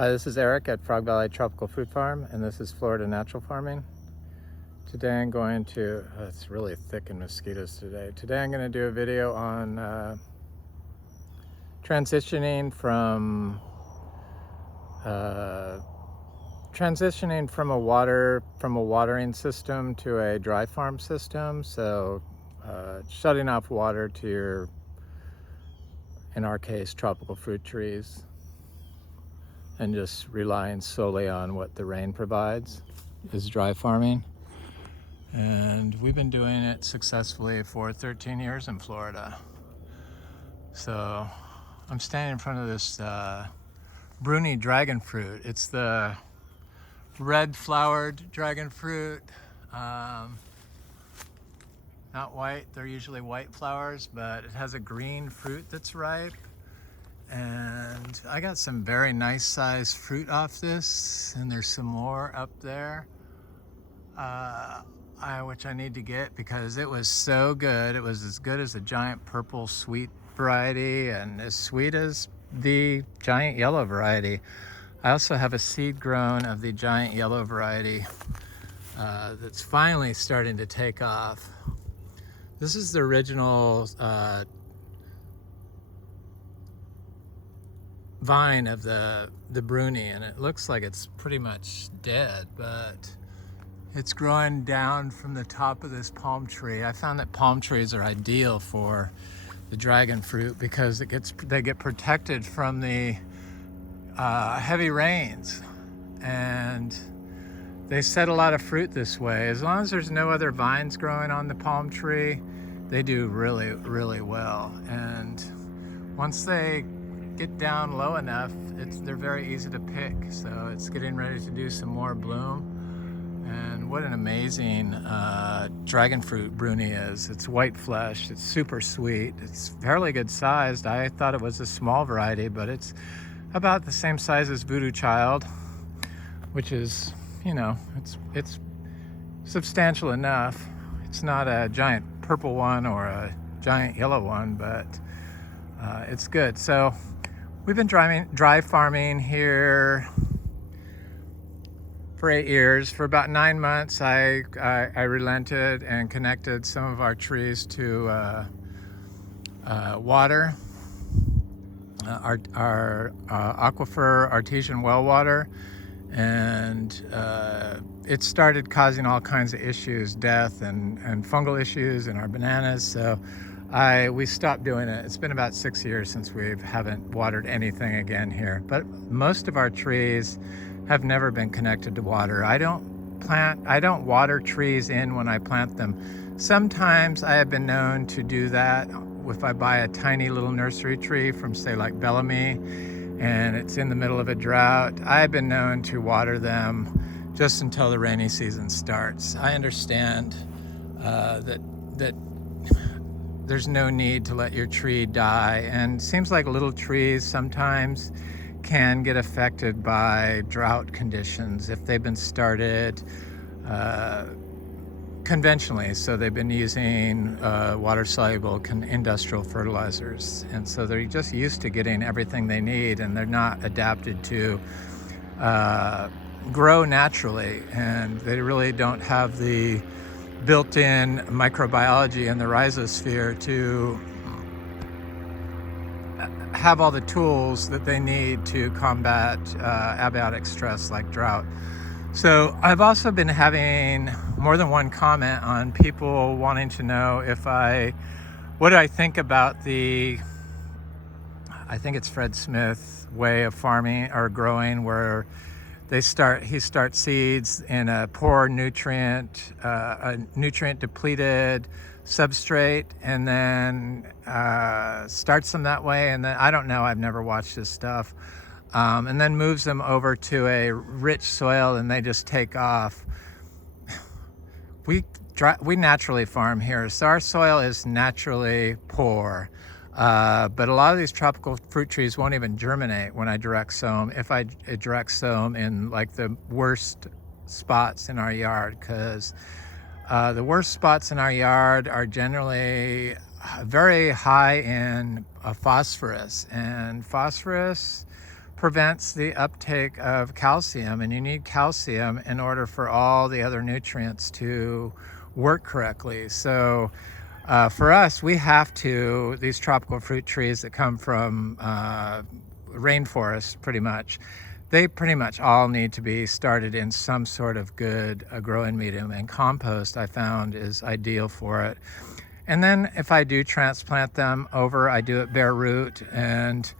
Hi, this is Eric at Frog Valley Tropical Fruit Farm, and this is Florida Natural Farming. Today I'm going to, it's really thick in mosquitoes today. Today I'm going to do a video on transitioning from a watering system to a dry farm system. So shutting off water to your, in our case, tropical fruit trees, and just relying solely on what the rain provides is dry farming. And we've been doing it successfully for 13 years in Florida. So I'm standing in front of this Bruni dragon fruit. It's the red flowered dragon fruit. Not white, they're usually white flowers, but it has a green fruit that's ripe. And I got some very nice sized fruit off this, and there's some more up there, which I need to get because it was so good. It was as good as the giant purple sweet variety and as sweet as the giant yellow variety. I also have a seed grown of the giant yellow variety that's finally starting to take off. This is the original vine of the Bruni, and it looks like it's pretty much dead, but it's growing down from the top of this palm tree. I found that palm trees are ideal for the dragon fruit because they get protected from the heavy rains, and they set a lot of fruit this way. As long as there's no other vines growing on the palm tree, they do really, really well. And once they get down low enough, they're very easy to pick. So it's getting ready to do some more bloom. And what an amazing dragon fruit Bruni is. It's white flesh, it's super sweet, it's fairly good sized. I thought it was a small variety, but it's about the same size as Voodoo Child, which is, you know, it's substantial enough. It's not a giant purple one or a giant yellow one, but it's good. So we've been dry farming here for 8 years. For about 9 months, I relented and connected some of our trees to water, our aquifer artesian well water, and it started causing all kinds of issues, death and fungal issues in our bananas. So we stopped doing it. It's been about 6 years since we haven't watered anything again here. But most of our trees have never been connected to water. I don't water trees in when I plant them. Sometimes I have been known to do that if I buy a tiny little nursery tree from, say, like Bellamy, and it's in the middle of a drought. I have been known to water them just until the rainy season starts. I understand that there's no need to let your tree die, and it seems like little trees sometimes can get affected by drought conditions if they've been started conventionally. So they've been using water-soluble industrial fertilizers, and so they're just used to getting everything they need, and they're not adapted to grow naturally, and they really don't have the built-in microbiology in the rhizosphere to have all the tools that they need to combat abiotic stress like drought. So I've also been having more than one comment on people wanting to know what do I think about I think it's Fred Smith way of farming or growing, where he starts seeds in a poor nutrient depleted substrate, and then starts them that way, and then I don't know, I've never watched this stuff, and then moves them over to a rich soil and they just take off. We naturally farm here, so our soil is naturally poor, but a lot of these tropical fruit trees won't even germinate when I direct sow them, if I direct sow them in like the worst spots in our yard, because the worst spots in our yard are generally very high in phosphorus, and phosphorus prevents the uptake of calcium, and you need calcium in order for all the other nutrients to work correctly. So for us, we have to, these tropical fruit trees that come from rainforest pretty much, they pretty much all need to be started in some sort of good growing medium, and compost I found is ideal for it. And then if I do transplant them over, I do it bare root, and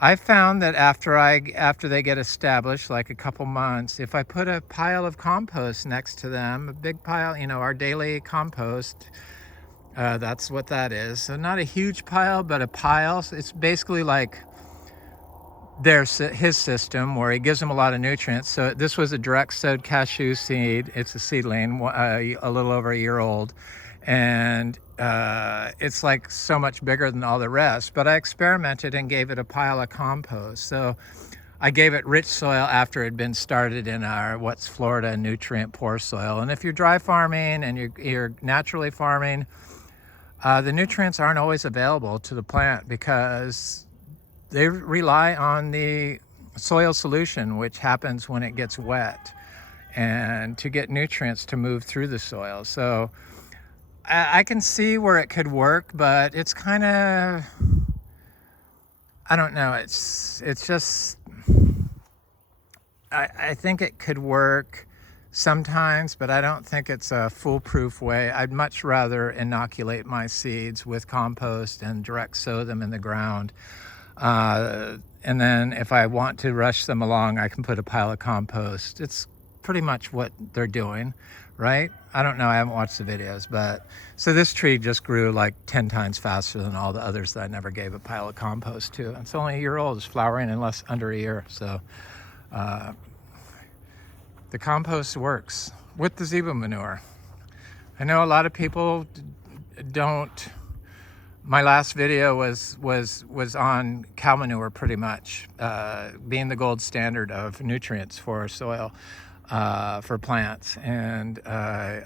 I found that after they get established, like a couple months, if I put a pile of compost next to them, a big pile, you know, our daily compost, that's what that is. So not a huge pile, but a pile. It's basically like his system where he gives them a lot of nutrients. So this was a direct sowed cashew seed. It's a seedling, a little over a year old. And it's like so much bigger than all the rest. But I experimented and gave it a pile of compost. So I gave it rich soil after it had been started in our what's Florida nutrient poor soil. And if you're dry farming and you're naturally farming, the nutrients aren't always available to the plant because they rely on the soil solution, which happens when it gets wet, and to get nutrients to move through the soil. So I can see where it could work, but it's kind of, I don't know, it's just, I think it could work sometimes, but I don't think it's a foolproof way. I'd much rather inoculate my seeds with compost and direct sow them in the ground. And then if I want to rush them along, I can put a pile of compost. It's pretty much what they're doing, right? I don't know, I haven't watched the videos, but so this tree just grew like 10 times faster than all the others that I never gave a pile of compost to. It's only a year old, it's flowering in under a year. So the compost works with the zebu manure. I know a lot of people don't. My last video was on cow manure, pretty much, being the gold standard of nutrients for soil, for plants. And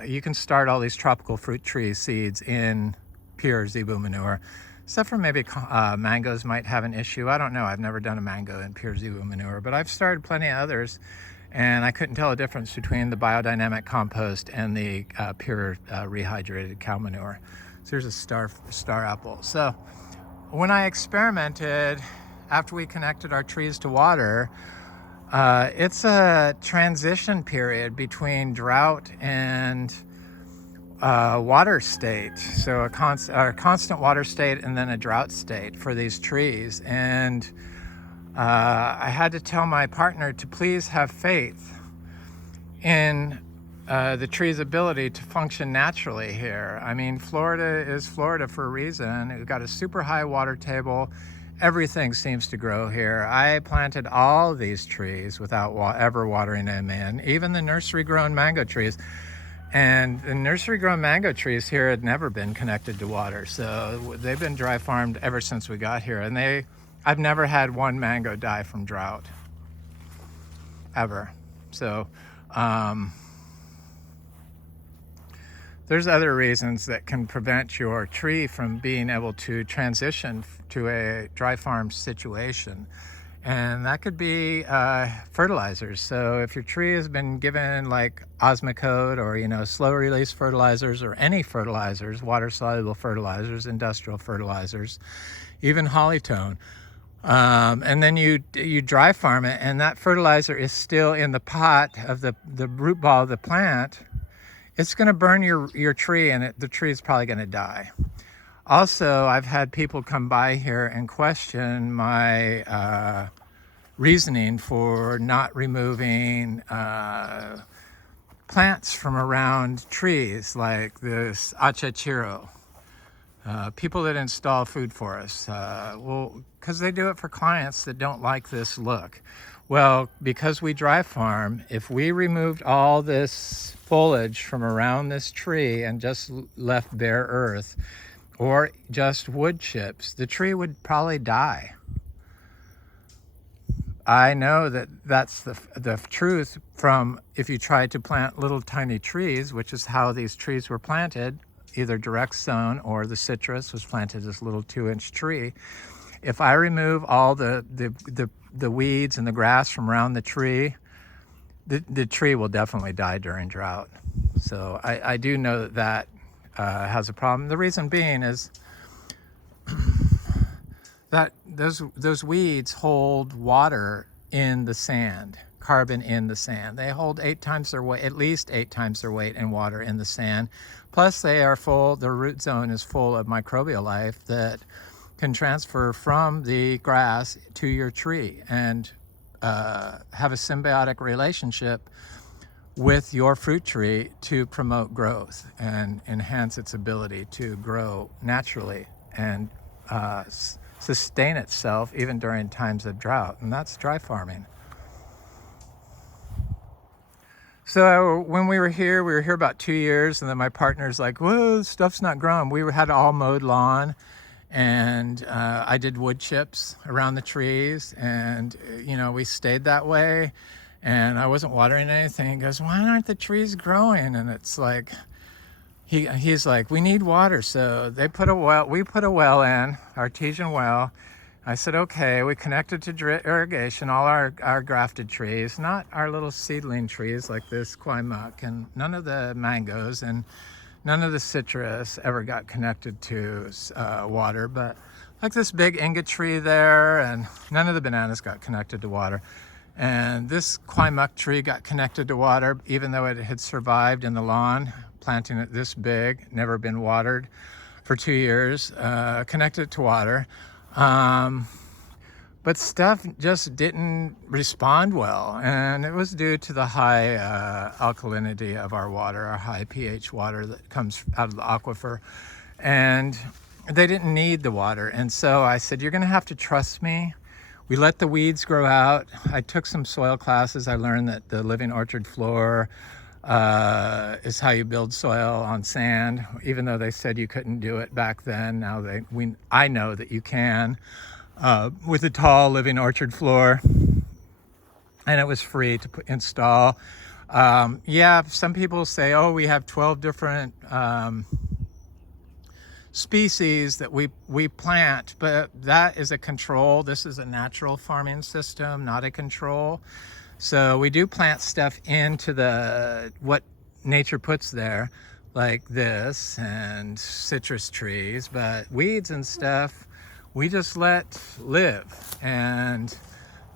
you can start all these tropical fruit tree seeds in pure zebu manure, except for maybe mangoes might have an issue. I don't know. I've never done a mango in pure zebu manure, but I've started plenty of others, and I couldn't tell a difference between the biodynamic compost and the pure rehydrated cow manure. So here's a star apple. So when I experimented, after we connected our trees to water, it's a transition period between drought and water state. So a constant water state and then a drought state for these trees. And I had to tell my partner to please have faith in the tree's ability to function naturally here. I mean, Florida is Florida for a reason. We've got a super high water table. Everything seems to grow here. I planted all these trees without ever watering them in, even the nursery grown mango trees. And the nursery grown mango trees here had never been connected to water. So they've been dry farmed ever since we got here. And I've never had one mango die from drought, ever. So, there's other reasons that can prevent your tree from being able to transition to a dry farm situation. And that could be fertilizers. So if your tree has been given like Osmocote or, slow release fertilizers or any fertilizers, water soluble fertilizers, industrial fertilizers, even Hollytone, and then you dry farm it, and that fertilizer is still in the pot of the root ball of the plant, it's going to burn your tree, and the tree is probably going to die. Also, I've had people come by here and question my reasoning for not removing plants from around trees like this achachiro. People that install food forests, because they do it for clients that don't like this look. Well, because we dry farm, if we removed all this foliage from around this tree and just left bare earth or just wood chips, the tree would probably die. I know that that's the truth from if you try to plant little tiny trees, which is how these trees were planted, either direct sown or the citrus was planted as a little 2-inch tree. If I remove all the weeds and the grass from around the tree, the tree will definitely die during drought. So I do know that has a problem. The reason being is that those weeds hold water in the sand, carbon in the sand. They hold 8 times their weight, at least 8 times their weight in water in the sand. Plus they are full, their root zone is full of microbial life that can transfer from the grass to your tree and have a symbiotic relationship with your fruit tree to promote growth and enhance its ability to grow naturally and sustain itself even during times of drought, and that's dry farming. So when we were here about 2 years, and then my partner's like, whoa, stuff's not growing. We had all mowed lawn, and I did wood chips around the trees, and we stayed that way, and I wasn't watering anything. He goes, why aren't the trees growing? And it's like, he's like, we need water. So we put a well in, artesian well. I said, okay. We connected to drip irrigation, all our grafted trees, not our little seedling trees like this quaimuck, and none of the mangoes and none of the citrus ever got connected to water, but like this big ingot tree there, and none of the bananas got connected to water. And this quaimuck tree got connected to water, even though it had survived in the lawn, planting it this big, never been watered for 2 years, connected to water. But stuff just didn't respond well, and it was due to the high alkalinity of our water, our high pH water that comes out of the aquifer, and they didn't need the water. And so I said, you're gonna have to trust me. We let the weeds grow out. I took some soil classes. I learned that the living orchard floor is how you build soil on sand, even though they said you couldn't do it back then. Now I know that you can with a tall living orchard floor, and it was free to install. Yeah, some people say, oh, we have 12 different species that we plant, but that is a control. This is a natural farming system, not a control. So we do plant stuff into what nature puts there, like this and citrus trees, but weeds and stuff we just let live, and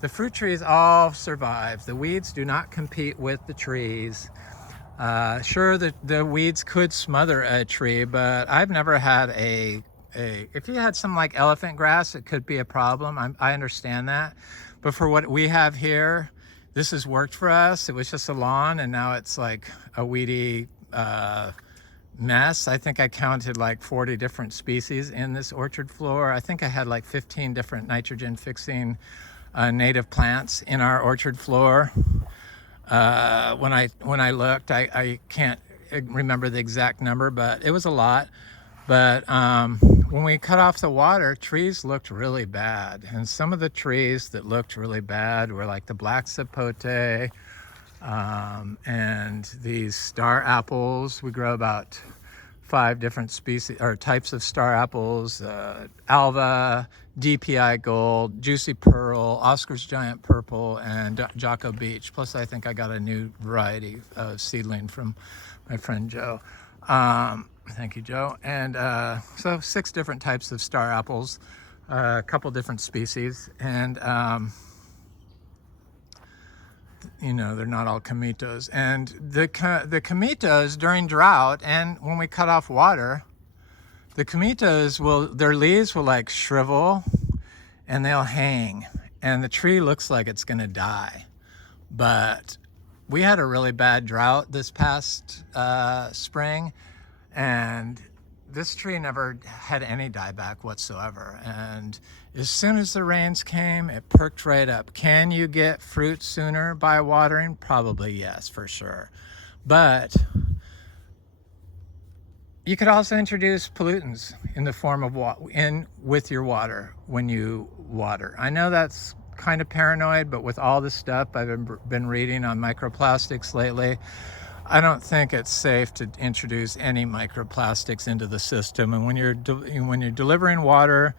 the fruit trees all survive. The weeds do not compete with the trees. Sure, the weeds could smother a tree, but I've never had if you had some like elephant grass, it could be a problem. I understand that. But for what we have here, this has worked for us. It was just a lawn, and now it's like a weedy mess. I think I counted like 40 different species in this orchard floor. I think I had like 15 different nitrogen fixing native plants in our orchard floor. When I looked, I can't remember the exact number, but it was a lot. But when we cut off the water, trees looked really bad. And some of the trees that looked really bad were like the black sapote and these star apples. We grow about 5 different species or types of star apples: Alva, DPI Gold, Juicy Pearl, Oscar's Giant Purple, and Jocko Beach. Plus, I think I got a new variety of seedling from my friend Joe. Thank you, Joe. And so 6 different types of star apples, a couple different species, and they're not all camitos. And the camitos during drought, and when we cut off water, the camitos their leaves will like shrivel and they'll hang, and the tree looks like it's gonna die. But we had a really bad drought this past spring, and this tree never had any dieback whatsoever. And as soon as the rains came, it perked right up. Can you get fruit sooner by watering? Probably yes, for sure. But you could also introduce pollutants in the form of with your water when you water. I know that's kind of paranoid, but with all the stuff I've been reading on microplastics lately, I don't think it's safe to introduce any microplastics into the system. And when you're delivering water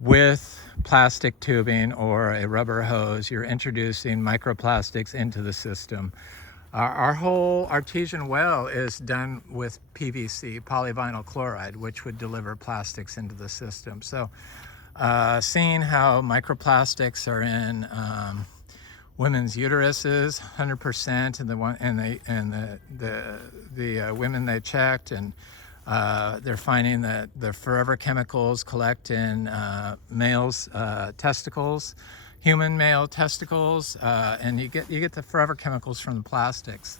with plastic tubing or a rubber hose, you're introducing microplastics into the system. Our whole artesian well is done with PVC, polyvinyl chloride, which would deliver plastics into the system. So seeing how microplastics are in women's uteruses, 100%, and the women they checked, and they're finding that the forever chemicals collect in males' testicles, human male testicles, and you get the forever chemicals from the plastics,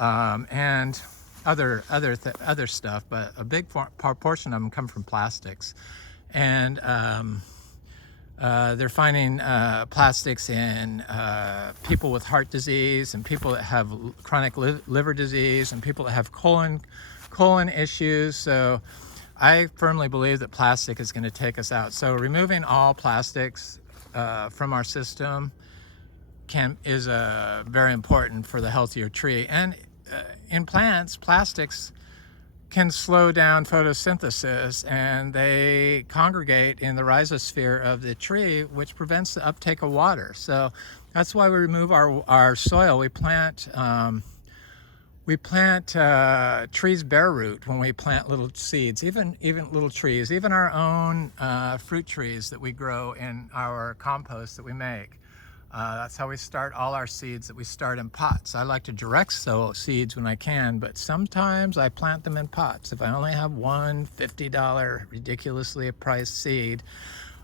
and other stuff, but a big portion of them come from plastics, and they're finding plastics in people with heart disease, and people that have chronic liver disease, and people that have colon issues. So I firmly believe that plastic is going to take us out. So removing all plastics from our system is very important for the healthier tree. And in plants, plastics can slow down photosynthesis, and they congregate in the rhizosphere of the tree, which prevents the uptake of water. So that's why we remove our soil. We plant trees bare root when we plant little seeds, even little trees, even our own fruit trees that we grow in our compost that we make. That's how we start all our seeds that we start in pots. I like to direct sow seeds when I can, but sometimes I plant them in pots. If I only have one $50 ridiculously priced seed,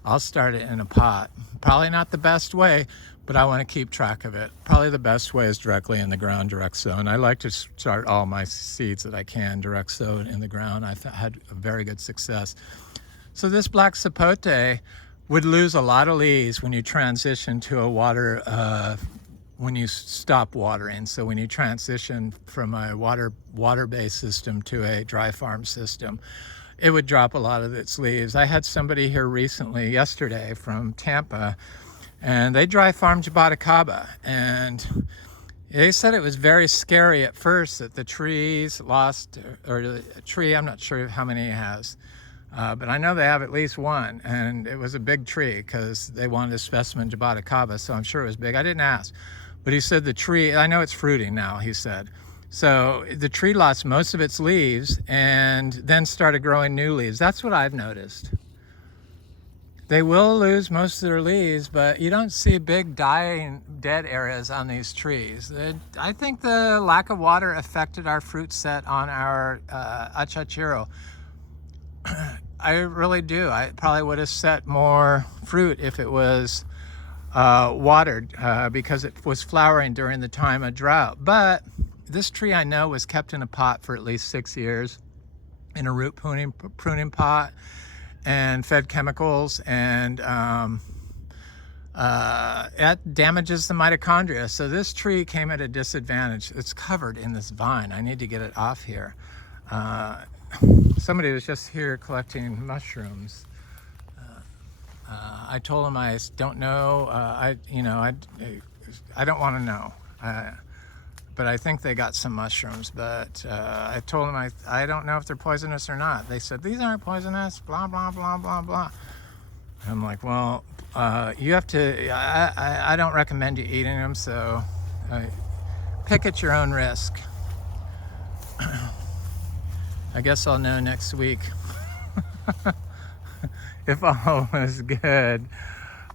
I'll start it in a pot. Probably not the best way, but I want to keep track of it. Probably the best way is directly in the ground, direct sow. And I like to start all my seeds that I can direct sowed in the ground. I've had a very good success. So this black sapote would lose a lot of leaves when you transition to a water, when you stop watering. So when you transition from a water-based system to a dry farm system, it would drop a lot of its leaves. I had somebody here recently, yesterday, from Tampa, and they dry farmed jaboticaba, and they said it was very scary at first that the trees lost, or the tree, I'm not sure how many it has, but I know they have at least one, and it was a big tree because they wanted a specimen jaboticaba, so I'm sure it was big. I didn't ask, but he said the tree, I know it's fruiting now, he said. So the tree lost most of its leaves and then started growing new leaves. That's what I've noticed. They will lose most of their leaves, but you don't see big dying, dead areas on these trees. I think the lack of water affected our fruit set on our achachiro. I really do. I probably would have set more fruit if it was watered because it was flowering during the time of drought. But this tree I know was kept in a pot for at least 6 years in a root pruning pot and fed chemicals, and it damages the mitochondria. So this tree came at a disadvantage. It's covered in this vine. I need to get it off here. Somebody was just here collecting mushrooms. I told him I don't know. I don't want to know. But I think they got some mushrooms. But I told them I don't know if they're poisonous or not. They said these aren't poisonous. Blah blah blah blah blah. I'm like, well, you have to. I don't recommend you eating them. So pick at your own risk. I guess I'll know next week if all was good.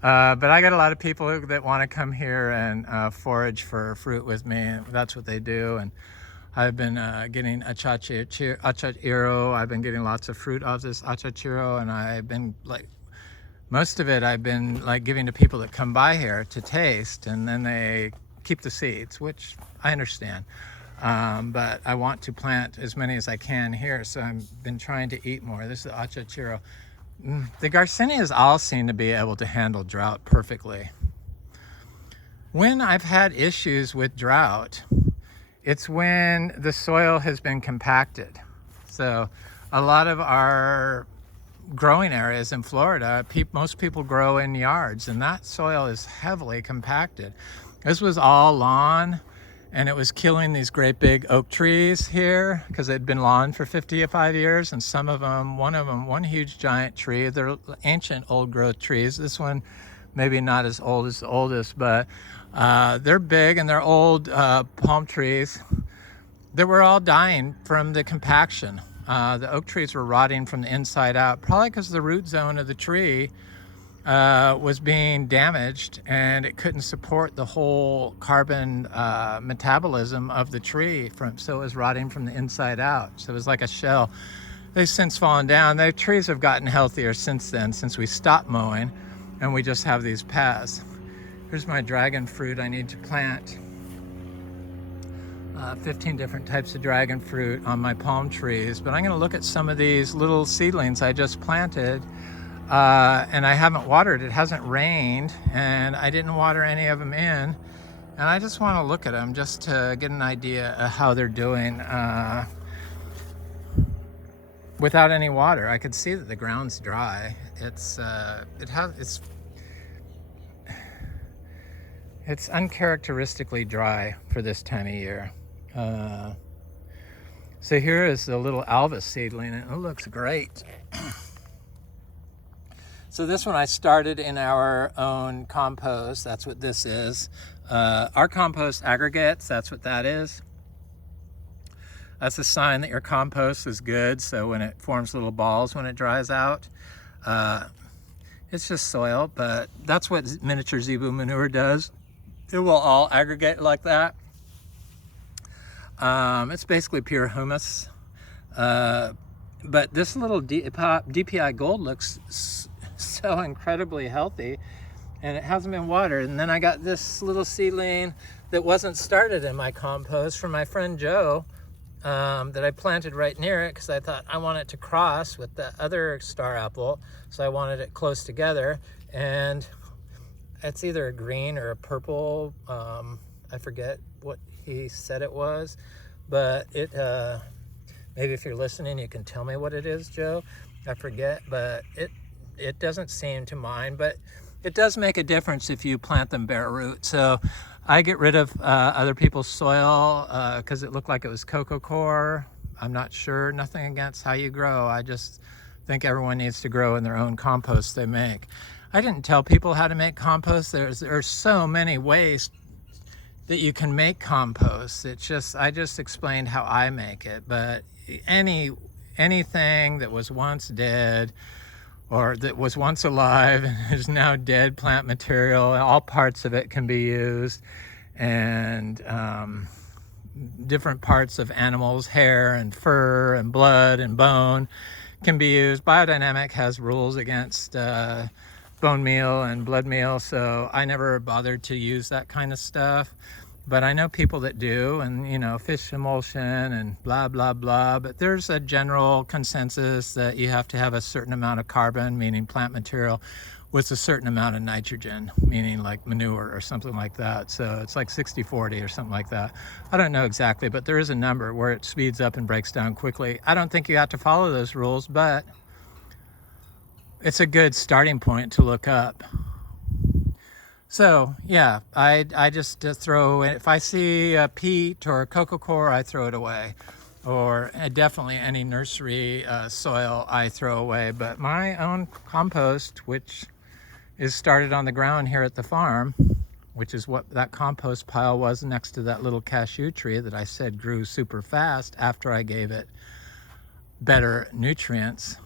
But I got a lot of people that want to come here and forage for fruit with me. That's what they do. And I've been getting achachiro. I've been getting lots of fruit off this achachiro, and I've been most of it I've been giving to people that come by here to taste, and then they keep the seeds, which I understand. But I want to plant as many as I can here, so I've been trying to eat more. This is achachiro. The Garcinias all seem to be able to handle drought perfectly. When I've had issues with drought, it's when the soil has been compacted. So a lot of our growing areas in Florida, most people grow in yards, and that soil is heavily compacted. This was all lawn, and it was killing these great big oak trees here because they'd been lawn for 55 years, and one huge giant tree. They're ancient old growth trees. This one maybe not as old as the oldest, but they're big and they're old palm trees. They were all dying from the compaction. The oak trees were rotting from the inside out, probably because the root zone of the tree was being damaged and it couldn't support the whole carbon metabolism of the tree, so it was rotting from the inside out. So it was like a shell. They've since fallen down. The trees have gotten healthier since then, since we stopped mowing, and we just have these paths. Here's my dragon fruit I need to plant. 15 different types of dragon fruit on my palm trees, but I'm going to look at some of these little seedlings I just planted, and I haven't watered. It hasn't rained, and I didn't water any of them in, and I just want to look at them just to get an idea of how they're doing without any water. I could see that the ground's dry. It's uncharacteristically dry for this time of year. So here is the little alva seedling, and it looks great. So this one I started in our own compost. That's what this is. Our compost aggregates, that's what that is. That's a sign that your compost is good. So when it forms little balls when it dries out, it's just soil, but that's what miniature zebu manure does. It will all aggregate like that. It's basically pure humus. But this little DPI Gold looks so incredibly healthy, and it hasn't been watered. And then I got this little seedling that wasn't started in my compost from my friend Joe, that I planted right near it because I thought I want it to cross with the other star apple. So I wanted it close together, and it's either a green or a purple. I forget what he said it was, but it maybe if you're listening you can tell me what it is, Joe. I forget, but it doesn't seem to mind, but it does make a difference if you plant them bare root. So I get rid of other people's soil because it looked like it was coco coir. I'm not sure, nothing against how you grow. I just think everyone needs to grow in their own compost they make. I didn't tell people how to make compost. There's so many ways that you can make compost. I just explained how I make it. But anything that was once dead or that was once alive and is now dead plant material, all parts of it can be used, and different parts of animals, hair and fur and blood and bone can be used. Biodynamic has rules against bone meal and blood meal, so I never bothered to use that kind of stuff. But I know people that do, and fish emulsion and blah blah blah, but there's a general consensus that you have to have a certain amount of carbon, meaning plant material, with a certain amount of nitrogen, meaning like manure or something like that. So it's like 60-40 or something like that. I don't know exactly, but there is a number where it speeds up and breaks down quickly. I don't think you have to follow those rules, but it's a good starting point to look up. So yeah, I just throw, if I see a peat or a coco coir, I throw it away, or definitely any nursery soil I throw away. But my own compost, which is started on the ground here at the farm, which is what that compost pile was next to that little cashew tree that I said grew super fast after I gave it better nutrients.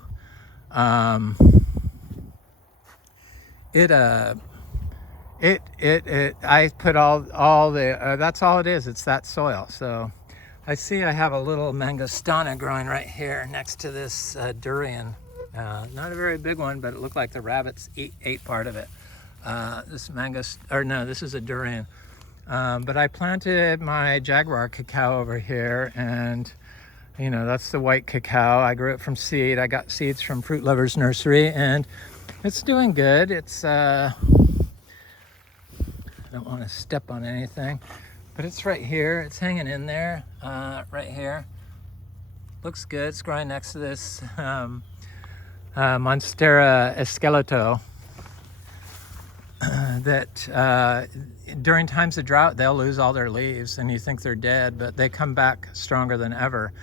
I put all the, that's all it is. It's that soil. So I see I have a little mangostana growing right here next to this durian. Not a very big one, but it looked like the rabbits ate part of it. This is a durian. But I planted my jaguar cacao over here, and that's the white cacao. I grew it from seed. I got seeds from Fruit Lovers Nursery, and it's doing good. I don't want to step on anything, but it's right here. It's hanging in there, right here. Looks good. It's growing next to this Monstera esqueleto. that during times of drought, they'll lose all their leaves and you think they're dead, but they come back stronger than ever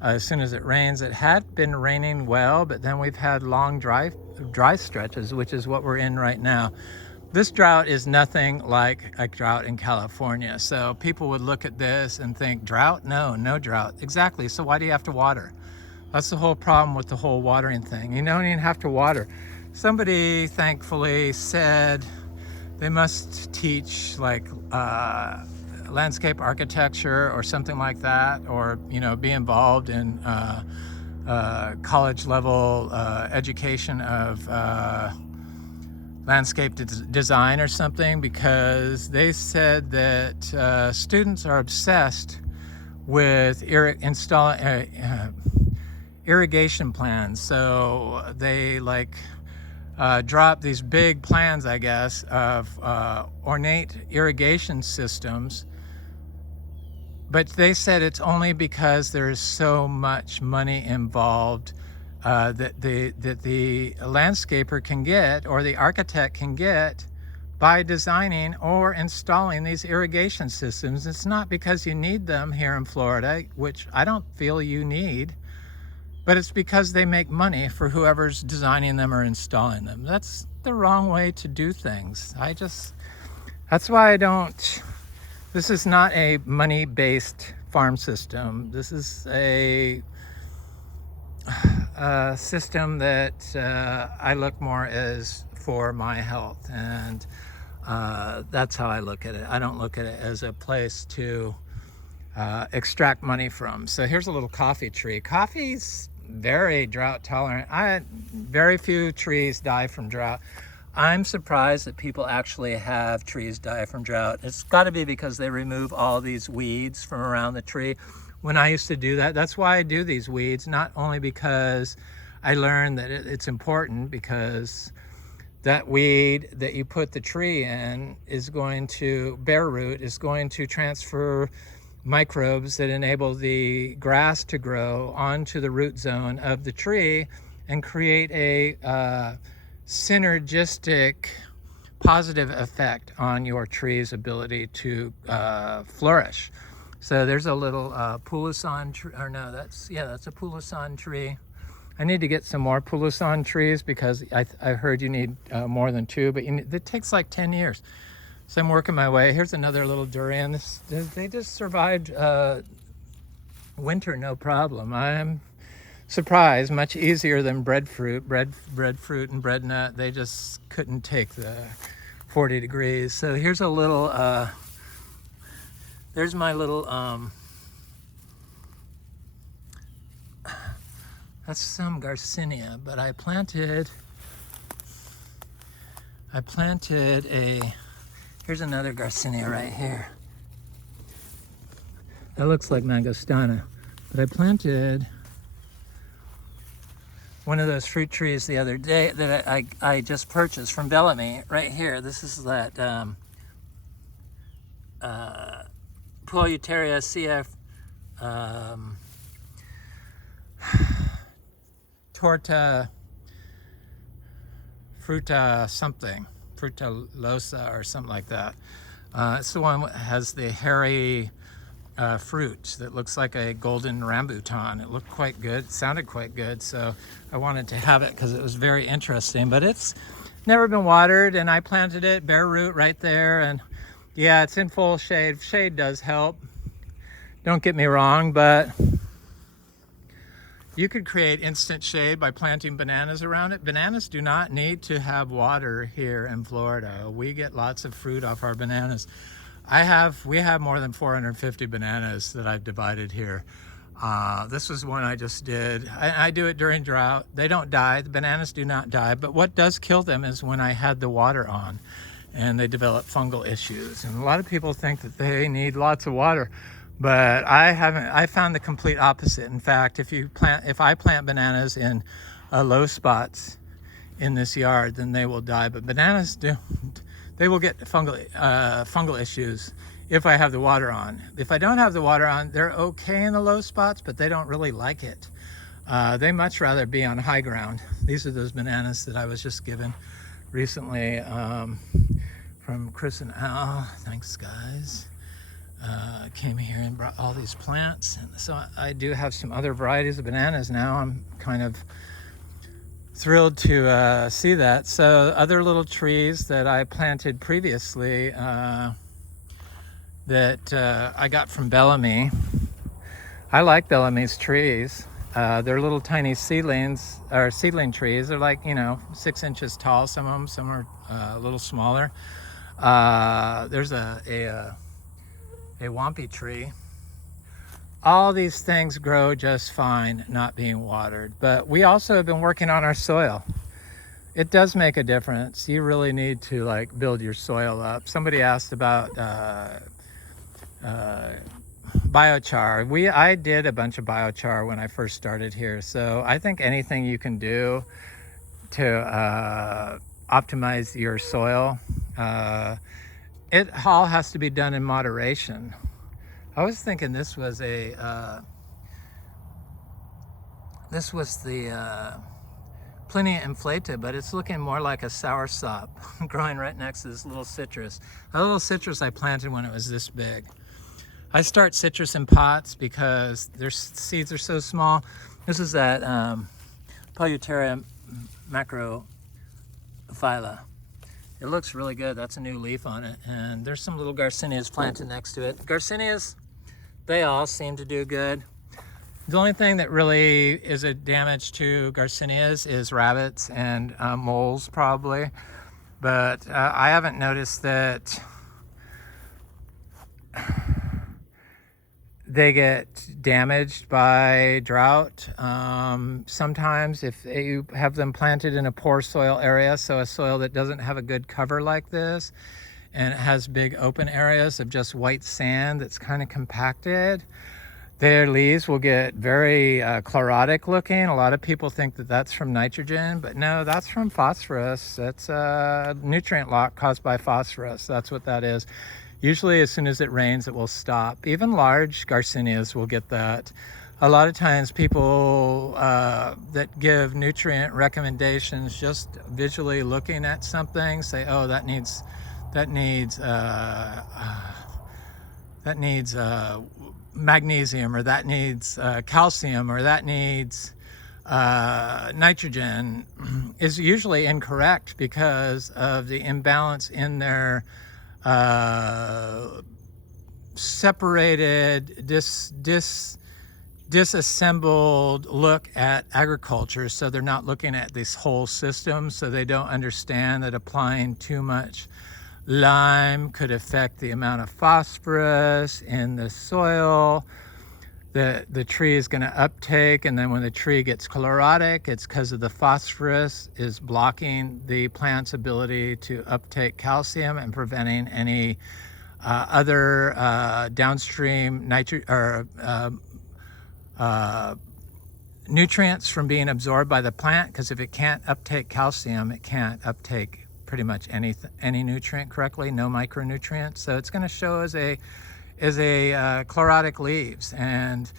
as soon as it rains. It had been raining well, but then we've had long dry stretches, which is what we're in right now. This drought is nothing like a drought in California. So people would look at this and think, drought? No, no drought. Exactly. So why do you have to water? That's the whole problem with the whole watering thing. You don't even have to water. Somebody thankfully said they must teach like landscape architecture or something like that, or be involved in college level education of landscape design or something, because they said that students are obsessed with installing irrigation plans. So they drop these big plans, I guess, of ornate irrigation systems. But they said it's only because there's so much money involved that the landscaper can get, or the architect can get, by designing or installing these irrigation systems. It's not because you need them here in Florida, which I don't feel you need, but it's because they make money for whoever's designing them or installing them. That's the wrong way to do things. That's why this is not a money-based farm system. This is a system that I look more as for my health, and that's how I look at it. I don't look at it as a place to extract money from. So here's a little coffee tree. Coffee's very drought tolerant. Very few trees die from drought. I'm surprised that people actually have trees die from drought. It's got to be because they remove all these weeds from around the tree. When I used to do that, that's why I do these weeds, not only because I learned that it's important, because that weed that you put the tree in is going to, bare root, is going to transfer microbes that enable the grass to grow onto the root zone of the tree and create a synergistic positive effect on your tree's ability to flourish. So there's a little Poulousan tree, or no, that's a Poulousan tree. I need to get some more Poulousan trees because I heard you need more than two, but it takes like 10 years. So I'm working my way. Here's another little durian. They just survived winter no problem. I'm surprised, much easier than breadfruit and bread nut. They just couldn't take the 40 degrees. So here's a little, there's my little, that's some Garcinia, but I planted here's another Garcinia right here. That looks like Mangostana, but I planted one of those fruit trees the other day that I just purchased from Bellamy right here. This is that Polyuteria CF torta fruta something, frutalosa or something like that. It's the one that has the hairy fruit that looks like a golden rambutan. It looked quite good, it sounded quite good, so I wanted to have it because it was very interesting. But it's never been watered, and I planted it bare root right there, and yeah, it's in full shade. Shade does help, don't get me wrong, but you could create instant shade by planting bananas around it. Bananas do not need to have water here in Florida. We get lots of fruit off our bananas. We have more than 450 bananas that I've divided here. This was one I just did. I do it during drought. They don't die, the bananas do not die, but what does kill them is when I had the water on and they develop fungal issues. And a lot of people think that they need lots of water, but I found the complete opposite. In fact, if I plant bananas in low spots in this yard, then they will die. But bananas they will get fungal issues if I have the water on. If I don't have the water on, they're okay in the low spots, but they don't really like it. They much rather be on high ground. These are those bananas that I was just given recently from Chris and Al. Thanks, guys. Came here and brought all these plants. And so I do have some other varieties of bananas now. I'm kind of thrilled to see that. So other little trees that I planted previously that I got from Bellamy. I like Bellamy's trees. They're little tiny seedlings, or seedling trees. They're like, 6 inches tall, some of them. Some are a little smaller. There's a wampy tree. All these things grow just fine not being watered, but we also have been working on our soil. It does make a difference. You really need to build your soil up. Somebody asked about biochar. I did a bunch of biochar when I first started here, so I think anything you can do to optimize your soil, it all has to be done in moderation. I was thinking this was the Plinia inflata, but it's looking more like a soursop growing right next to this little citrus. A little citrus I planted when it was this big. I start citrus in pots because their seeds are so small. This is that Polyuteria macrophylla. It looks really good. That's a new leaf on it. And there's some little garcinias planted next to it. Garcinias, they all seem to do good. The only thing that really is a damage to garcinias is rabbits and moles probably. But I haven't noticed that they get damaged by drought. Sometimes if you have them planted in a poor soil area, so a soil that doesn't have a good cover like this, and it has big open areas of just white sand that's kind of compacted, their leaves will get very chlorotic looking. A lot of people think that that's from nitrogen, but no, that's from phosphorus. That's a nutrient lock caused by phosphorus. That's what that is. Usually as soon as it rains, it will stop. Even large garcinias will get that. A lot of times people that give nutrient recommendations just visually looking at something say, oh, that needs magnesium, or that needs calcium, or that needs nitrogen, is usually incorrect because of the imbalance in their separated, disassembled look at agriculture. So they're not looking at this whole system, so they don't understand that applying too much lime could affect the amount of phosphorus in the soil that the tree is going to uptake. And then when the tree gets chlorotic, it's because of the phosphorus is blocking the plant's ability to uptake calcium and preventing any other downstream nutrients from being absorbed by the plant. Because if it can't uptake calcium, it can't uptake pretty much any nutrient correctly, no micronutrients. So it's going to show as a chlorotic leaves. And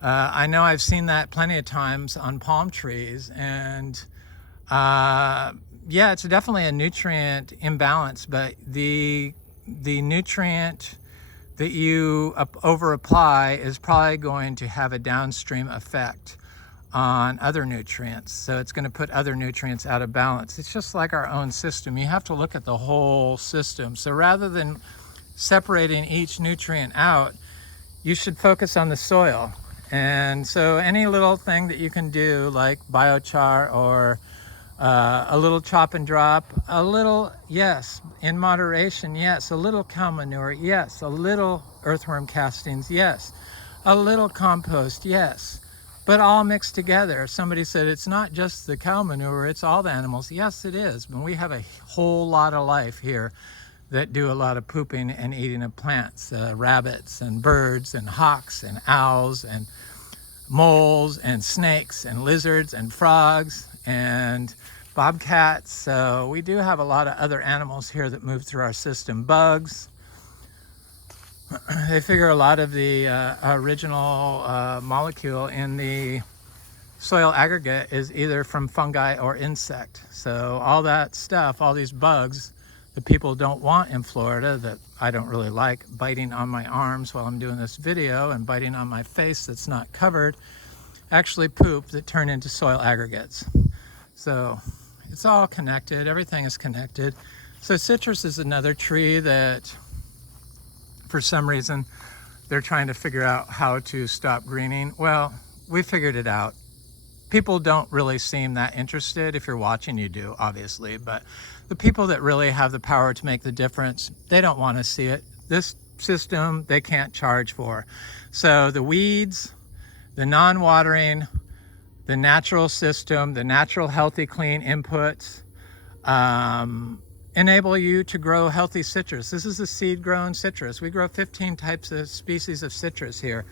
I know I've seen that plenty of times on palm trees. And yeah, it's definitely a nutrient imbalance, but the nutrient that you over apply is probably going to have a downstream effect on other nutrients. So it's going to put other nutrients out of balance. It's just like our own system. You have to look at the whole system. So rather than separating each nutrient out, you should focus on the soil. And so any little thing that you can do, like biochar or a little chop and drop, a little, yes, in moderation, yes, a little cow manure, yes, a little earthworm castings, yes, a little compost, yes, but all mixed together. Somebody said it's not just the cow manure, it's all the animals. Yes, it is. And we have a whole lot of life here that do a lot of pooping and eating of plants, rabbits and birds and hawks and owls and moles and snakes and lizards and frogs and bobcats. So we do have a lot of other animals here that move through our system. Bugs. They figure a lot of the original molecule in the soil aggregate is either from fungi or insect. So all that stuff, all these bugs the people don't want in Florida, that I don't really like, biting on my arms while I'm doing this video and biting on my face that's not covered, actually poop that turn into soil aggregates. So it's all connected, everything is connected. So citrus is another tree that for some reason they're trying to figure out how to stop greening. Well, we figured it out. People don't really seem that interested. If you're watching, you do, obviously, but the people that really have the power to make the difference, they don't want to see it. This system they can't charge for. So the weeds, the non-watering, the natural system, the natural healthy clean inputs enable you to grow healthy citrus. This is a seed grown citrus. We grow 15 types of species of citrus here,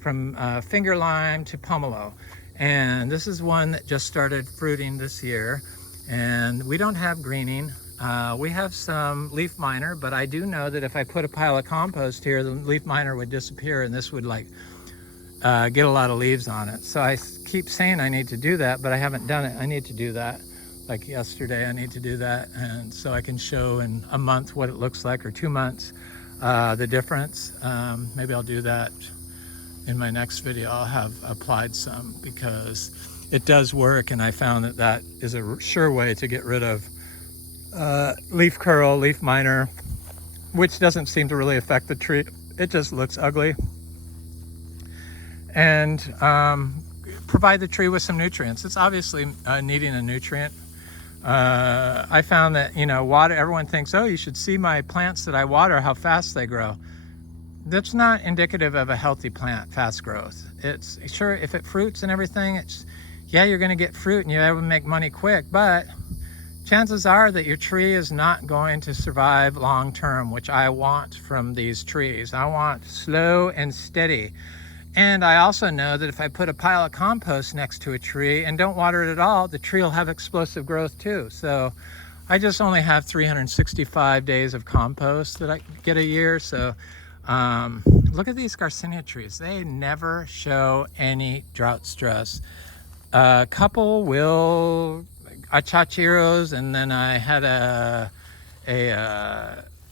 from finger lime to pomelo. And this is one that just started fruiting this year, and we don't have greening. We have some leaf miner, but I do know that if I put a pile of compost here, the leaf miner would disappear and this would like get a lot of leaves on it. So I keep saying I need to do that, but I haven't done it. I need to do that. Like yesterday, I need to do that, and so I can show in a month what it looks like, or 2 months, the difference. Maybe I'll do that in my next video. I'll have applied some because it does work, and I found that that is a sure way to get rid of leaf curl, leaf miner, which doesn't seem to really affect the tree. It just looks ugly. And provide the tree with some nutrients. It's obviously needing a nutrient. I found that, you know, water, everyone thinks, oh, you should see my plants that I water, how fast they grow. That's not indicative of a healthy plant, fast growth. It's sure, if it fruits and everything, it's, yeah, you're gonna get fruit and you're able to make money quick, but chances are that your tree is not going to survive long-term, which I want from these trees. I want slow and steady. And I also know that if I put a pile of compost next to a tree and don't water it at all, the tree will have explosive growth too. So I just only have 365 days of compost that I get a year. So look at these Garcinia trees. They never show any drought stress. A couple will, achachiros, and then I had a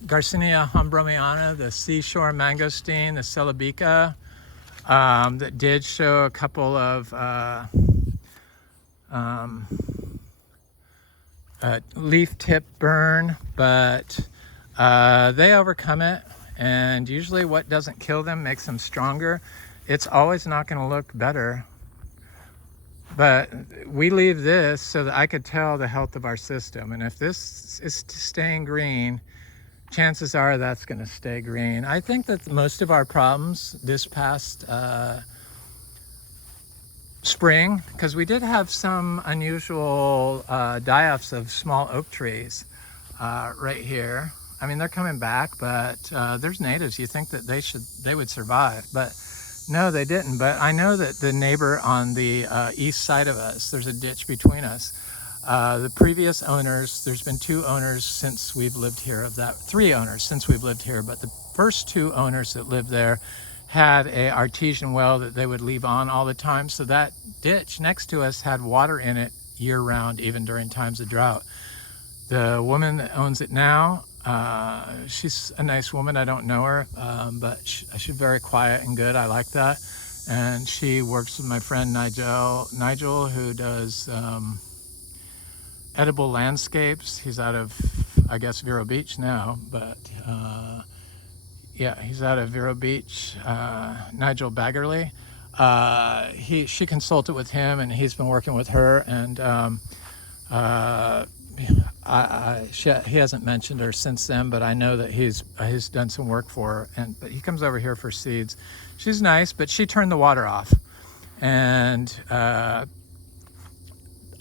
Garcinia hombromiana, the seashore mangosteen, the celebica, that did show a couple of leaf tip burn, but they overcome it, and usually what doesn't kill them makes them stronger. It's always not going to look better, but we leave this so that I could tell the health of our system, and if this is staying green, chances are that's going to stay green. I think that most of our problems this past spring, because we did have some unusual die-offs of small oak trees right here. I mean, they're coming back, but there's natives. You think that they would survive, but no, they didn't. But I know that the neighbor on the east side of us, there's a ditch between us. The previous owners, there's been 2 owners since we've lived here, of that 3 owners since we've lived here, but the first 2 owners that lived there had a artesian well that they would leave on all the time. So that ditch next to us had water in it year round, even during times of drought. The woman that owns it now, she's a nice woman. I don't know her, but she's very quiet and good. I like that. And she works with my friend Nigel, who does edible landscapes. He's out of, I guess, Vero Beach now, but yeah, he's out of Vero Beach. Nigel Baggerly. She consulted with him, and he's been working with her, and he hasn't mentioned her since then, but I know that he's done some work for her, but he comes over here for seeds. She's nice, but she turned the water off, and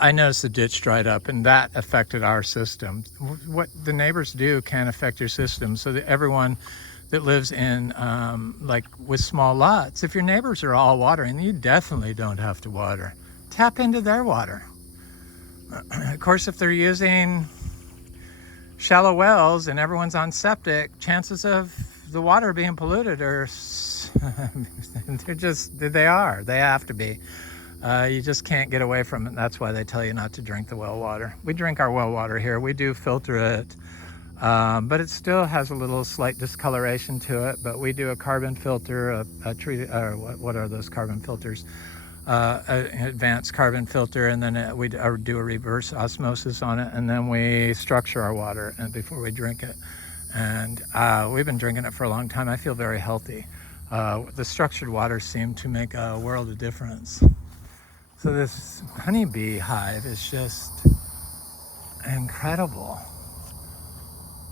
I noticed the ditch dried up, and that affected our system. What the neighbors do can affect your system, so that everyone that lives in like with small lots, if your neighbors are all watering, you definitely don't have to water. Tap into their water. Of course, if they're using shallow wells and everyone's on septic, chances of the water being polluted are, they have to be. You just can't get away from it. That's why they tell you not to drink the well water. We drink our well water here. We do filter it. But it still has a little slight discoloration to it. But we do a carbon filter, a treated, or what are those carbon filters? An advanced carbon filter, and then we do a reverse osmosis on it, and then we structure our water and before we drink it. And we've been drinking it for a long time. I feel very healthy. The structured water seemed to make a world of difference. So this honeybee hive is just incredible.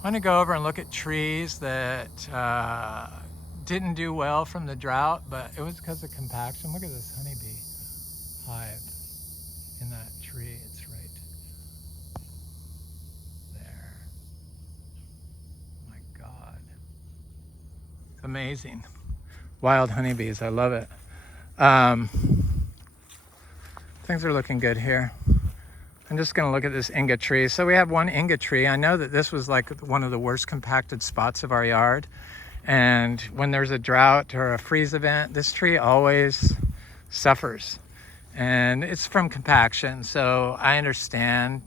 I want to go over and look at trees that didn't do well from the drought, but it was because of compaction. Look at this honeybee hive in that tree. It's right there. Oh my God. It's amazing. Wild honeybees, I love it. Things are looking good here. I'm just gonna look at this inga tree. So we have one inga tree. I know that this was like one of the worst compacted spots of our yard. And when there's a drought or a freeze event, this tree always suffers. And it's from compaction. So I understand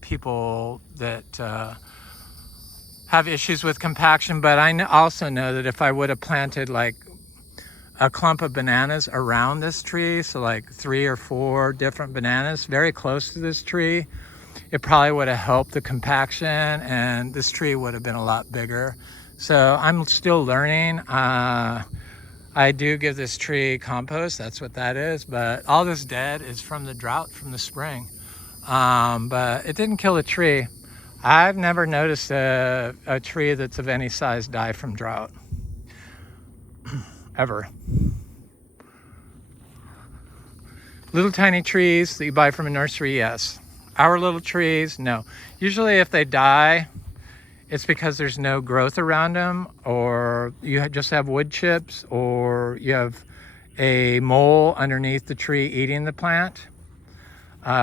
people that have issues with compaction, but I also know that if I would have planted like a clump of bananas around this tree, so like 3 or 4 different bananas very close to this tree, it probably would have helped the compaction and this tree would have been a lot bigger. So I'm still learning. I do give this tree compost, that's what that is, but all this dead is from the drought from the spring. But it didn't kill the tree. I've never noticed a tree that's of any size die from drought. Ever. Little tiny trees that you buy from a nursery, yes. Our little trees, no. Usually if they die, it's because there's no growth around them, or you just have wood chips, or you have a mole underneath the tree eating the plant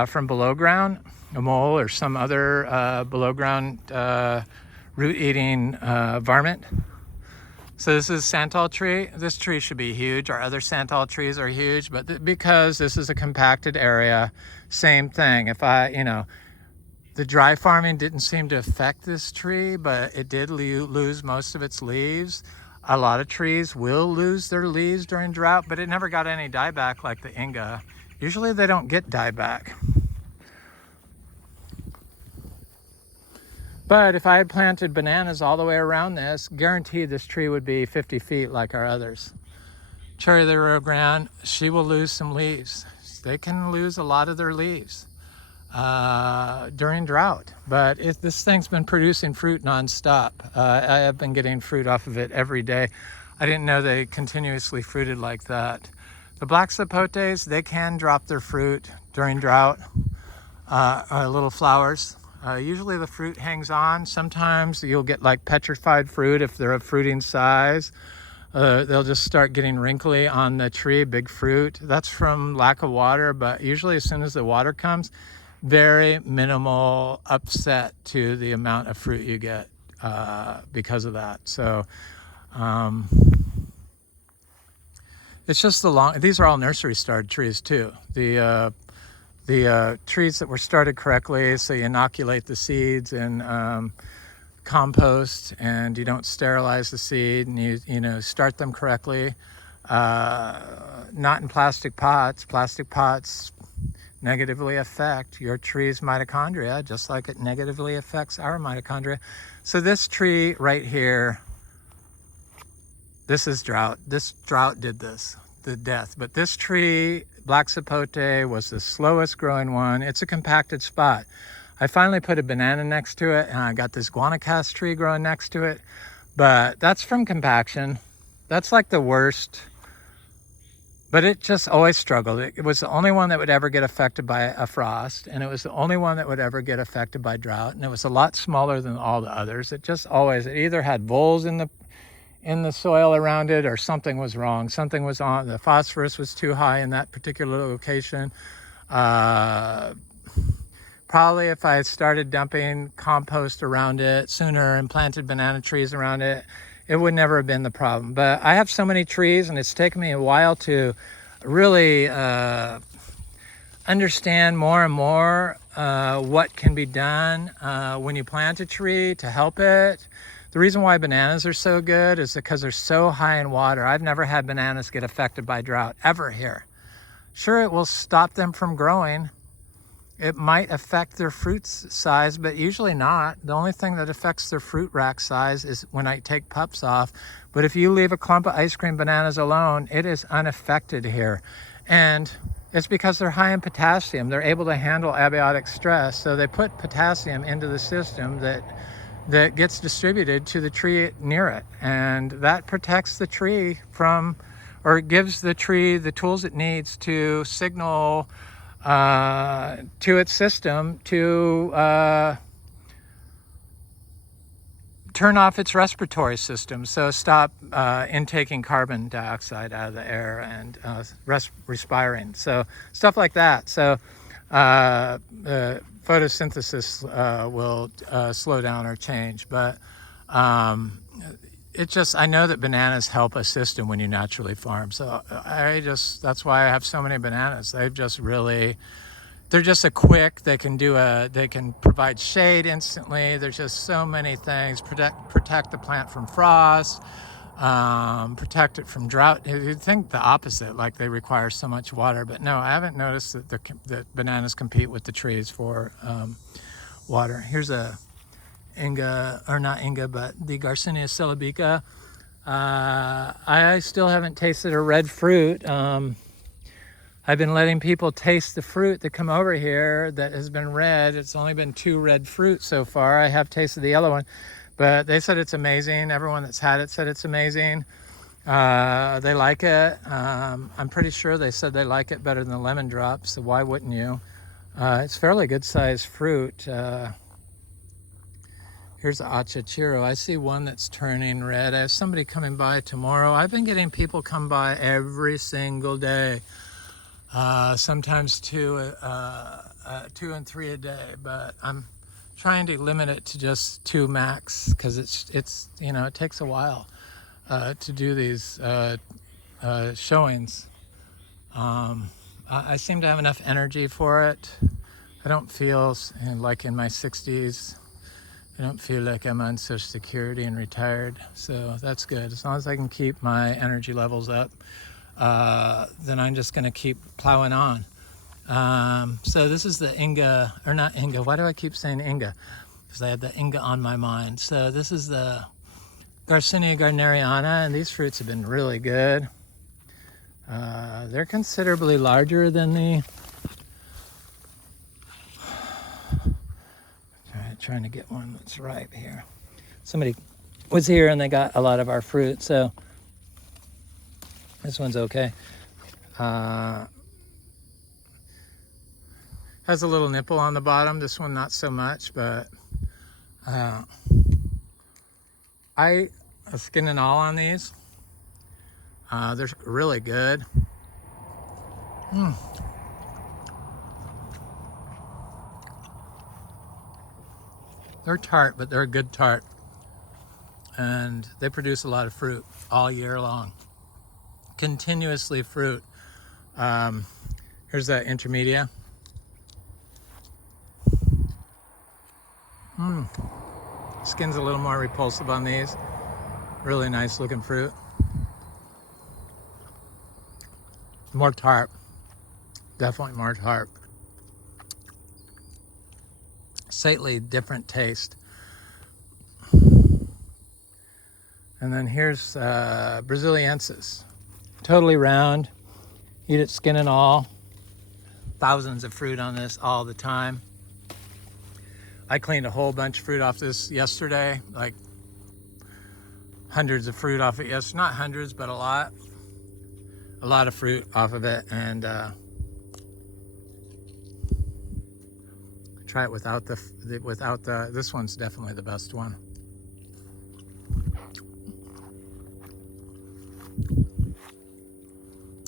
from below ground, a mole or some other below ground root eating varmint. So this is santal tree. This tree should be huge. Our other santal trees are huge, but because this is a compacted area, same thing. If the dry farming didn't seem to affect this tree, but it did lose most of its leaves. A lot of trees will lose their leaves during drought, but it never got any dieback like the Inga. Usually they don't get dieback. But if I had planted bananas all the way around this, guaranteed this tree would be 50 feet like our others. Cherry of the Rio Grande, she will lose some leaves. They can lose a lot of their leaves during drought. But this thing's been producing fruit nonstop. I have been getting fruit off of it every day. I didn't know they continuously fruited like that. The black sapotes, they can drop their fruit during drought, little flowers. Usually the fruit hangs on. Sometimes you'll get like petrified fruit if they're of fruiting size. They'll just start getting wrinkly on the tree, big fruit. That's from lack of water, but usually as soon as the water comes, very minimal upset to the amount of fruit you get because of that. So it's just these are all nursery started trees too. The trees that were started correctly, so you inoculate the seeds in compost and you don't sterilize the seed, and you start them correctly. Not in plastic pots. Plastic pots negatively affect your tree's mitochondria, just like it negatively affects our mitochondria. So this tree right here, this is drought. This drought did this, the death. But this tree, black sapote, was the slowest growing one. It's a compacted spot. I finally put a banana next to it, and I got this guanacaste tree growing next to it. But that's from compaction. That's like the worst. But it just always struggled. It was the only one that would ever get affected by a frost, and it was the only one that would ever get affected by drought, and it was a lot smaller than all the others. It either had voles in the soil around it, or something was wrong. Something was on, the phosphorus was too high in that particular location. Probably if I had started dumping compost around it sooner and planted banana trees around it, it would never have been the problem. But I have so many trees, and it's taken me a while to really understand more and more what can be done when you plant a tree to help it. The reason why bananas are so good is because they're so high in water. I've never had bananas get affected by drought ever here. Sure, it will stop them from growing. It might affect their fruit size, but usually not. The only thing that affects their fruit rack size is when I take pups off. But if you leave a clump of ice cream bananas alone, it is unaffected here. And it's because they're high in potassium. They're able to handle abiotic stress. So they put potassium into the system that gets distributed to the tree near it. And that protects the tree from, or gives the tree the tools it needs to signal to its system to turn off its respiratory system. So stop intaking carbon dioxide out of the air and respiring. So stuff like that. So photosynthesis will slow down or change. But I know that bananas help a system when you naturally farm. So that's why I have so many bananas. They're just a quick, they can provide shade instantly. There's just so many things. Protect the plant from frost, protect it from drought. You'd think the opposite, like they require so much water, but no, I haven't noticed that bananas compete with the trees for water. Here's a the Garcinia celebica. I still haven't tasted a red fruit. I've been letting people taste the fruit that come over here that has been red. It's only been 2 red fruits so far. I have tasted the yellow one, but they said it's amazing. Everyone that's had it said it's amazing. They like it. I'm pretty sure they said they like it better than the lemon drops, so why wouldn't you? It's fairly good sized fruit. Here's achachiro. I see one that's turning red. I have somebody coming by tomorrow. I've been getting people come by every single day. Sometimes 2 and 3 a day, but I'm trying to limit it to just 2 max because it's it takes a while to do these showings. I seem to have enough energy for it. I don't feel like in my 60s. I don't feel like I'm on Social Security and retired, so that's good. As long as I can keep my energy levels up, then I'm just going to keep plowing on. So this is the Inga, or not Inga. Why do I keep saying Inga? Because I had the Inga on my mind. So this is the Garcinia gardneriana, and these fruits have been really good. They're considerably larger than the... Trying to get one that's ripe here. Somebody was here and they got a lot of our fruit, so this one's okay. Has a little nipple on the bottom. This one not so much, but I skin and all on these. They're really good. They're tart, but they're a good tart. And they produce a lot of fruit all year long. Continuously fruit. Here's that intermedia. Skin's a little more repulsive on these. Really nice looking fruit. More tart. Definitely more tart. Slightly different taste. And then here's Braziliensis. Totally round. Eat it skin and all. Thousands of fruit on this all the time. I cleaned a whole bunch of fruit off this yesterday. Like hundreds of fruit off it. Yes, not hundreds, but a lot. A lot of fruit off of it. And try it without the, this one's definitely the best one.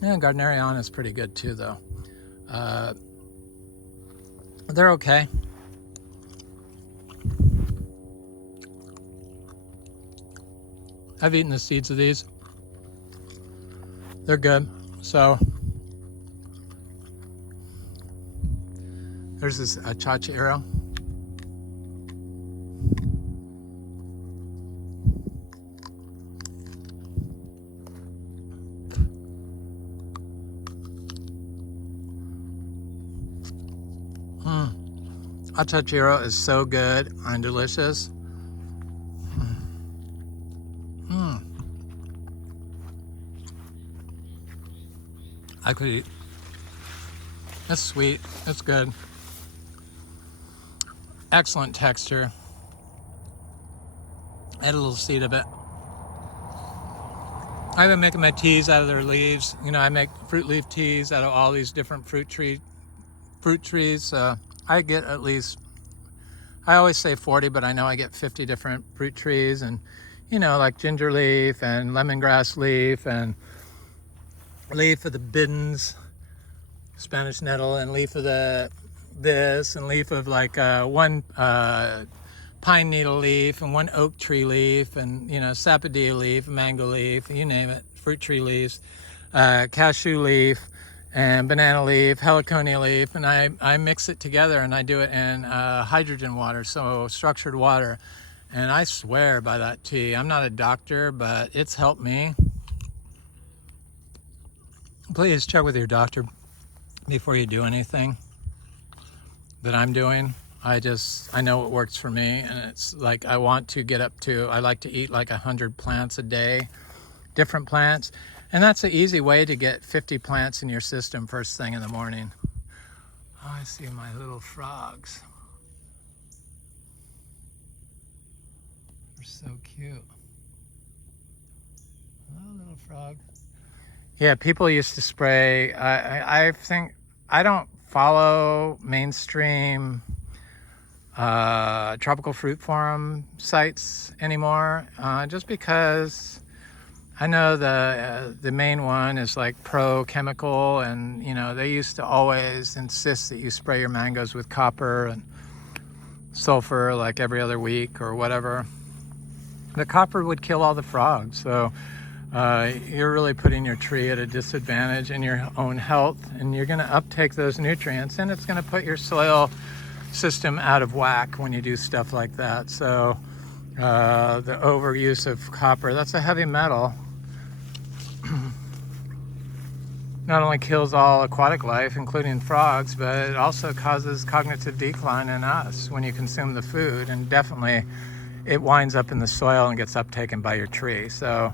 Yeah, Gardneriana is pretty good too, though. They're okay. I've eaten the seeds of these. They're good. So There's this chachero. Chachero is so good and delicious. I could eat. It's sweet. It's good. Excellent texture. Add a little seed of it. I've been making my teas out of their leaves. You know, I make fruit leaf teas out of all these different fruit trees. I get at least, I always say 40, but I know I get 50 different fruit trees, and you know, like ginger leaf and lemongrass leaf and leaf of the bidens, Spanish nettle, and leaf of this, and leaf of like one pine needle leaf, and one oak tree leaf, and you know, sapodilla leaf, mango leaf, you name it, fruit tree leaves, cashew leaf, and banana leaf, heliconia leaf, and I mix it together, and I do it in hydrogen water, so structured water, and I swear by that tea. I'm not a doctor, but it's helped me. Please check with your doctor before you do anything that I'm doing. I know what works for me, and it's like I like to eat like 100 plants a day, different plants, and that's an easy way to get 50 plants in your system first thing in the morning. Oh, I see my little frogs. They're so cute. Hello, little frog. Yeah, people used to spray. I think I don't follow mainstream tropical fruit forum sites anymore, just because I know the main one is like pro-chemical, and you know, they used to always insist that you spray your mangoes with copper and sulfur like every other week or whatever. The copper would kill all the frogs, so you're really putting your tree at a disadvantage in your own health, and you're going to uptake those nutrients, and it's going to put your soil system out of whack when you do stuff like that. So the overuse of copper, that's a heavy metal, not only kills all aquatic life, including frogs, but it also causes cognitive decline in us when you consume the food, and definitely it winds up in the soil and gets uptaken by your tree. So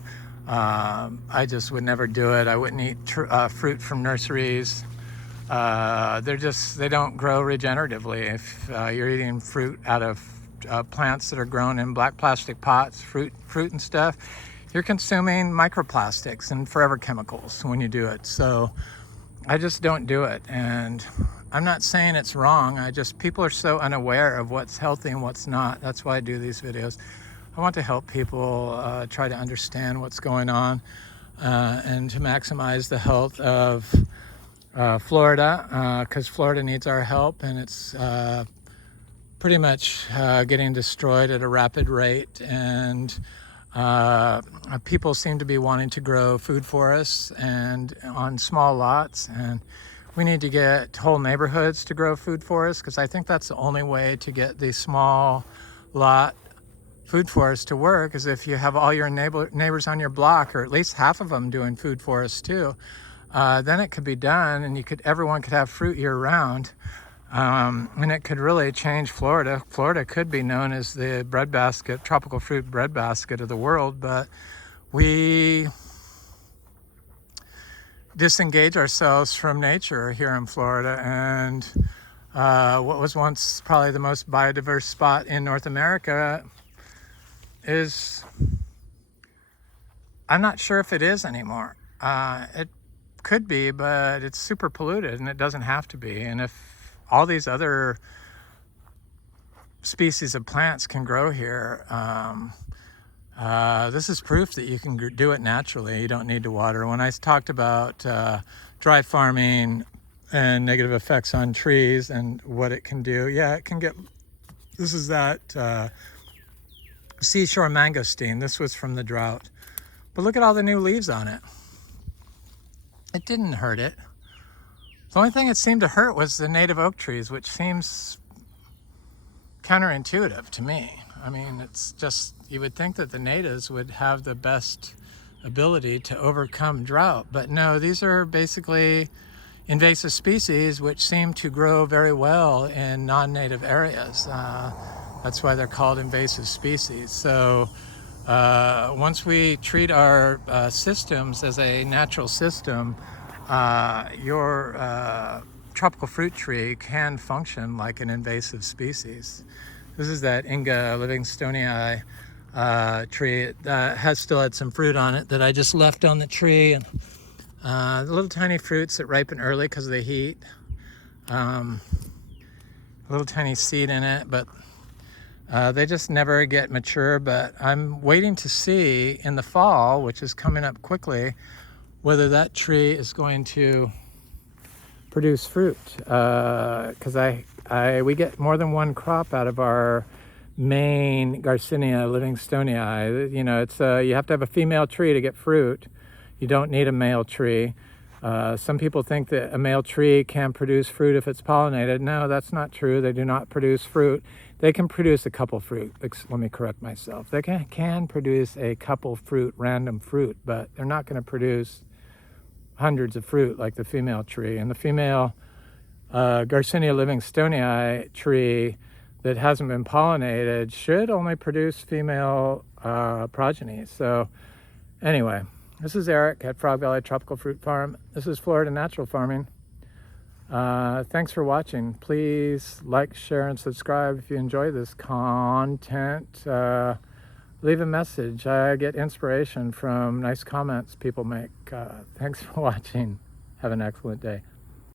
I just would never do it. I wouldn't eat fruit from nurseries. They don't grow regeneratively. If you're eating fruit out of plants that are grown in black plastic pots, fruit and stuff, you're consuming microplastics and forever chemicals when you do it. So I just don't do it. And I'm not saying it's wrong. People are so unaware of what's healthy and what's not. That's why I do these videos. I want to help people try to understand what's going on and to maximize the health of Florida, because Florida needs our help, and it's pretty much getting destroyed at a rapid rate, and people seem to be wanting to grow food forests and on small lots, and we need to get whole neighborhoods to grow food forests, because I think that's the only way to get these small lot food forests to work, is if you have all your neighbors on your block, or at least half of them doing food forests too. Then it could be done, and everyone could have fruit year round, and it could really change Florida. Florida could be known as the breadbasket, tropical fruit breadbasket of the world, but we disengage ourselves from nature here in Florida, and what was once probably the most biodiverse spot in North America I'm not sure if it is anymore. It could be, but it's super polluted, and it doesn't have to be. And if all these other species of plants can grow here, this is proof that you can do it naturally. You don't need to water. When I talked about dry farming and negative effects on trees and what it can do, yeah, it can get, this is that seashore mangosteen. This was from the drought. But look at all the new leaves on it. It didn't hurt it. The only thing it seemed to hurt was the native oak trees, which seems counterintuitive to me. I mean, it's just, you would think that the natives would have the best ability to overcome drought, but no, these are basically invasive species which seem to grow very well in non-native areas. That's why they're called invasive species. So once we treat our systems as a natural system, your tropical fruit tree can function like an invasive species. This is that Inga Livingstonii tree that still had some fruit on it that I just left on the tree, and the little tiny fruits that ripen early because of the heat. A little tiny seed in it, but they just never get mature. But I'm waiting to see in the fall, which is coming up quickly, whether that tree is going to produce fruit, because we get more than one crop out of our main Garcinia Livingstonii. You know, it's you have to have a female tree to get fruit. You don't need a male tree. Some people think that a male tree can produce fruit if it's pollinated. No, that's not true. They do not produce fruit. They can produce a couple fruit. Let me correct myself. They can produce a couple fruit, random fruit, but they're not going to produce hundreds of fruit like the female tree. And the female Garcinia Livingstonii tree that hasn't been pollinated should only produce female progeny. So anyway, this is Eric at Frog Valley Tropical Fruit Farm. This is Florida Natural Farming. Thanks for watching. Please like, share, and subscribe if you enjoy this content. Leave a message. I get inspiration from nice comments people make. Thanks for watching. Have an excellent day.